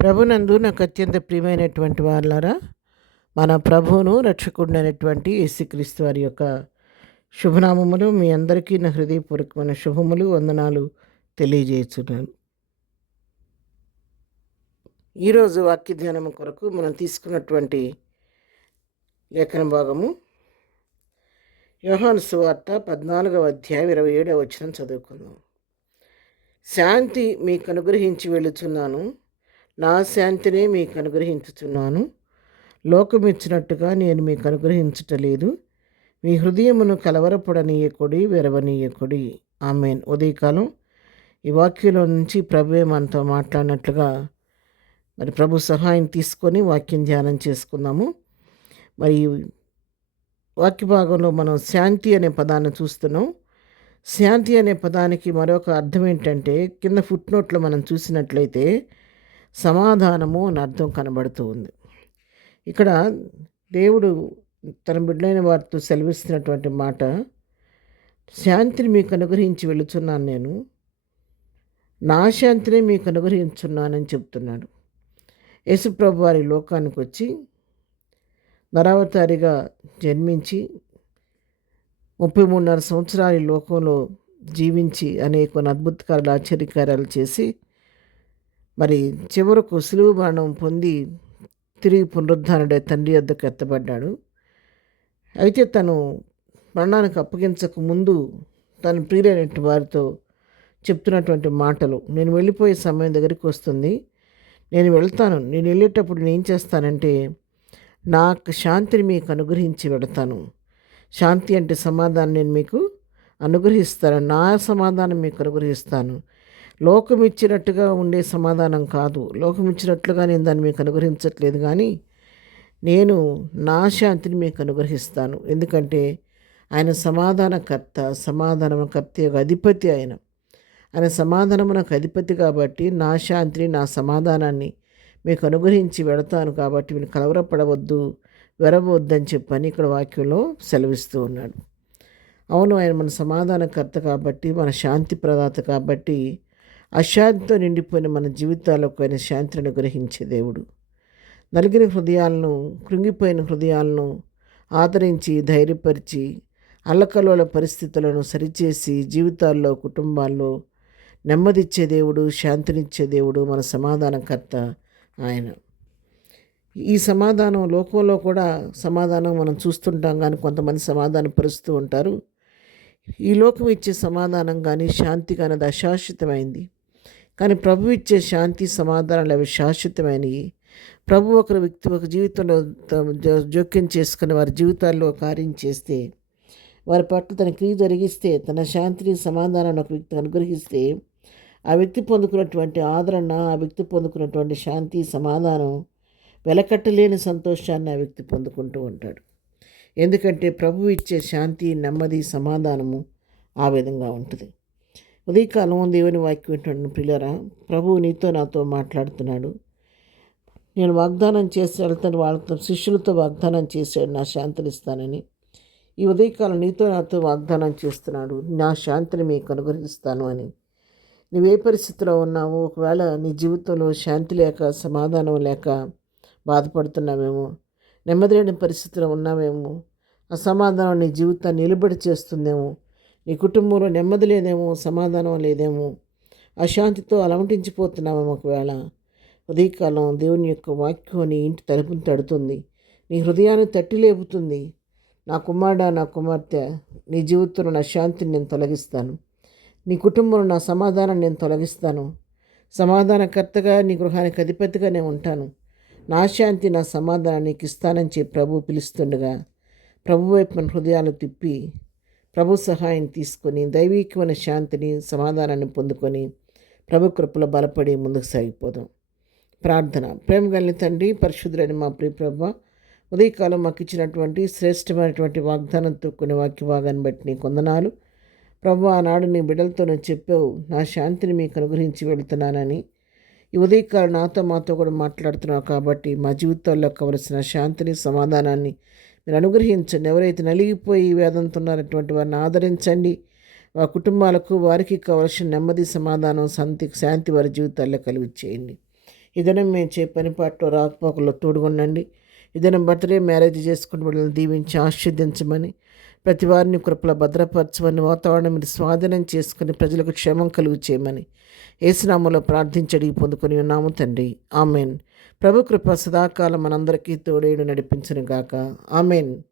ప్రభునందు నాకు అత్యంత ప్రియమైనటువంటి వారులారా, మన ప్రభువును రక్షకుడినైనటువంటి యేసుక్రీస్తు వారి యొక్క శుభనామములు మీ అందరికీ నా హృదయపూర్వకమైన శుభములు వందనాలు తెలియజేస్తున్నాను. ఈరోజు వాక్య ధ్యానం కొరకు మనం తీసుకున్నటువంటి లేఖన భాగము యోహాను సువార్త 14వ అధ్యాయం 27వ వచనం చదువుకుందాం. శాంతి మీకు అనుగ్రహించి వెళుచున్నాను, నా శాంతినే మీకు అనుగ్రహించుచున్నాను. లోకమిచ్చినట్టుగా నేను మీకు అనుగ్రహించటలేదు. మీ హృదయమును కలవరపడనీయకుడి, వెరవనీయకుడి. ఆమేన్. ఉదయకాలం ఈ వాక్యంలో నుంచి ప్రభువే మనతో మాట్లాడినట్లుగా మరి ప్రభు సహాయం తీసుకొని వాక్యం ధ్యానం చేసుకుందాము. మరి వాక్య భాగంలో మనం శాంతి అనే పదాన్ని చూస్తున్నాం. శాంతి అనే పదానికి మరొక అర్థం ఏంటంటే, కింద ఫుట్ నోట్లో మనం చూసినట్లయితే సమాధానము అని అర్థం కనబడుతూ ఉంది. ఇక్కడ దేవుడు తన బిడ్డలైన వారితో సెలవిస్తున్నటువంటి మాట, శాంతిని మీకు అనుగ్రహించి వెళుచున్నాను, నేను నా శాంతిని మీకు అనుగ్రహించున్నానని చెప్తున్నాడు. యేసుప్రభు వారి లోకానికి వచ్చి నరావతారిగా జన్మించి 33.5 సంవత్సరాలు ఈ లోకంలో జీవించి అనేక అద్భుతకార్యాలు ఆశ్చర్యకార్యాలు చేసి మరి చివరకు సిలువ మరణం పొంది తిరిగి పునరుద్ధానుడై తండ్రి వద్దకు ఎత్తబడ్డాడు. అయితే తను మరణానికి అప్పగించక ముందు తన ప్రియులైన వారితో చెప్తున్నటువంటి మాటలు, నేను వెళ్ళిపోయే సమయం దగ్గరికి వస్తుంది, నేను వెళ్తాను, నేను వెళ్ళేటప్పుడు నేను ఏం చేస్తానంటే నాకు శాంతిని మీకు అనుగ్రహించి వెళతాను. శాంతి అంటే సమాధానం నేను మీకు అనుగ్రహిస్తాను, నా సమాధానం మీకు అనుగ్రహిస్తాను. లోకం ఇచ్చినట్టుగా ఉండే సమాధానం కాదు, లోకం ఇచ్చినట్లుగా నేను దాన్ని మీకు అనుగ్రహించట్లేదు, కానీ నేను నా శాంతిని మీకు అనుగ్రహిస్తాను. ఎందుకంటే ఆయన సమాధానకర్త, సమాధానకర్త యొక్క అధిపతి. ఆయన సమాధానమునకు అధిపతి కాబట్టి నా శాంతిని, నా సమాధానాన్ని మీకు అనుగ్రహించి వెళతాను. కాబట్టి మీరు కలవరపడవద్దు, వెరవద్దని చెప్పని ఇక్కడ వాక్యంలో సెలవిస్తూ ఉన్నాడు. అవును, ఆయన మన సమాధానకర్త కాబట్టి, మన శాంతి ప్రదాత కాబట్టి, అశాంతితో నిండిపోయిన మన జీవితాలకు ఆయన శాంతిని అనుగ్రహించే దేవుడు. నలిగిన హృదయాలను, కృంగిపోయిన హృదయాలను ఆదరించి, ధైర్యపరిచి, అల్లకల్లోల పరిస్థితులను సరిచేసి జీవితాల్లో, కుటుంబాల్లో నెమ్మదిచ్చే దేవుడు, శాంతినిచ్చే దేవుడు, మన సమాధానకర్త ఆయన. ఈ సమాధానం లోకంలో కూడా సమాధానం మనం చూస్తుంటాం, కానీ కొంతమంది సమాధానపరుస్తూ ఉంటారు. ఈ లోకం ఇచ్చే సమాధానం కానీ శాంతి కానీ అది అశాశ్వతమైంది. కానీ ప్రభు ఇచ్చే శాంతి, సమాధానాలు అవి శాశ్వతమైనవి. ప్రభు ఒక జీవితంలో జోక్యం చేసుకుని వారి జీవితాల్లో కార్యం చేస్తే, వారి పట్ల తన క్రియ జరిగిస్తే, తన శాంతిని, సమాధానాన్ని ఒక వ్యక్తి అనుగ్రహిస్తే, ఆ వ్యక్తి పొందుకున్నటువంటి ఆదరణ, ఆ వ్యక్తి పొందుకున్నటువంటి శాంతి, సమాధానం, వెలకట్టలేని సంతోషాన్ని ఆ వ్యక్తి పొందుకుంటూ ఉంటాడు. ఎందుకంటే ప్రభు ఇచ్చే శాంతి, నెమ్మది, సమాధానము ఆ విధంగా ఉంటుంది. ఉదయకాలం దేవుని వాక్యం వింటున్న ప్రియులారా, ప్రభువు నీతో నాతో మాట్లాడుతున్నాడు. నేను వాగ్దానం చేసి వెళ్తాను, వాళ్ళతో శిష్యులతో వాగ్దానం చేశాడు నా శాంతిని ఇస్తానని. ఈ ఉదయకాలం నీతో నాతో వాగ్దానం చేస్తున్నాడు, నా శాంతిని మీకు అనుగ్రహిస్తాను అని. నువ్వే పరిస్థితిలో ఉన్నావు, ఒకవేళ నీ జీవితంలో శాంతి లేక, సమాధానం లేక బాధపడుతున్నావేమో, నెమ్మది లేని పరిస్థితిలో ఉన్నావేమో, అసమాధానం నీ జీవితాన్ని నిలబడి చేస్తుందేమో, నీ కుటుంబంలో నెమ్మది లేదేమో, సమాధానం లేదేమో, అశాంతితో అలమటించిపోతున్నావేమో. ఒకవేళ ఉదయకాలం దేవుని యొక్క వాక్యం నీ ఇంటి తలుపుని తడుతుంది, నీ హృదయాన్ని తట్టి లేపుతుంది. నా కుమారుడా, నా కుమార్తె, నీ జీవితంలో నా శాంతిని నేను తొలగిస్తాను, నీ కుటుంబంలో నా సమాధానం నేను తొలగిస్తాను, సమాధానకర్తగా నీ గృహానికి అధిపతిగా నేను ఉంటాను, నా శాంతి, నా సమాధానం నీకు ఇస్తానని చెప్పి ప్రభు పిలుస్తుండగా, ప్రభు వైపు మన హృదయాలు తిప్పి ప్రభు సహాయం తీసుకొని దైవికమైన శాంతిని, సమాధానాన్ని పొందుకొని ప్రభు కృపలో బలపడి ముందుకు సాగిపోదాం. ప్రార్థన. ప్రేమ కలిగిన తండ్రి, పరిశుద్ధుడైన మా ప్రియ ప్రభువా, ఉదయకాలం మాకు ఇచ్చినటువంటి శ్రేష్టమైనటువంటి వాగ్దానంతో కొన్ని వాక్య భాగాన్ని బట్టి నీకు వందనాలు. ప్రభు, ఆనాడు నీ బిడ్డలతో నేను చెప్పావు, నా శాంతిని మీకు అనుగ్రహించి వెళుతున్నానని. ఈ ఉదయకాలం నాతో మాతో కూడా మాట్లాడుతున్నావు కాబట్టి మా జీవితాల్లో కావలసిన శాంతిని, సమాధానాన్ని మీరు అనుగ్రహించండి. ఎవరైతే నలిగిపోయి వేదంతో ఉన్నారటువంటి వారిని ఆదరించండి. వారి కుటుంబాలకు, వారికి కావలసిన నెమ్మది, సమాధానం, శాంతి వారి జీవితాల్లో కలిగి చేయండి. ఈ దినం మేము పని పాటలో రాకపోకల్లో తోడుగొనండి. ఈ దినం బర్త్డే మ్యారేజ్ చేసుకుని వాళ్ళని దీవించి ఆశీర్వదించమని, ప్రతి వారిని కృపలో భద్రపరచమని, వాతావరణం మీరు స్వాధీనం చేసుకుని ప్రజలకు క్షేమం కలుగు చేయమని యేసునామములో ప్రార్థించి అడిగి పొందుకొని ఉన్నాము తండ్రి. ఆమెన్. ప్రభు కృప సదాకాలం మనందరికీ తోడేడు నడిపించును గాక. ఆమెన్.